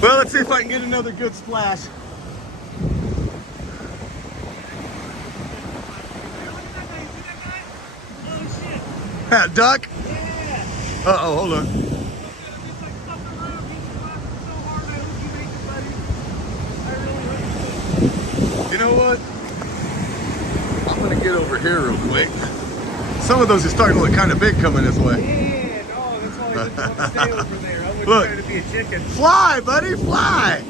Well, let's see if I can get another good splash. Duck? Uh-oh, hold on. You know what? I'm gonna get over here real quick. Some of those are starting to look kind of big coming this way. Yeah, no, that's why I didn't want to stay over there. I wasn't Look. trying to be a chicken. Fly, buddy, fly!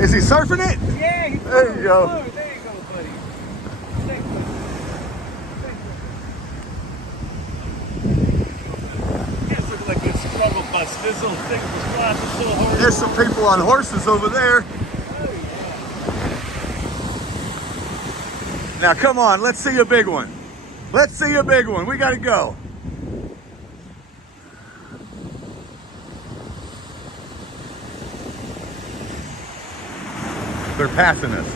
Is he surfing it? Yeah, he's There you go. There you go, buddy. Thanks, buddy. Guys look like a struggle bus. This little thing was flashing so hard. There's some people on horses over there. Now come on, let's see a big one. Let's see a big one. We gotta go. They're passing us.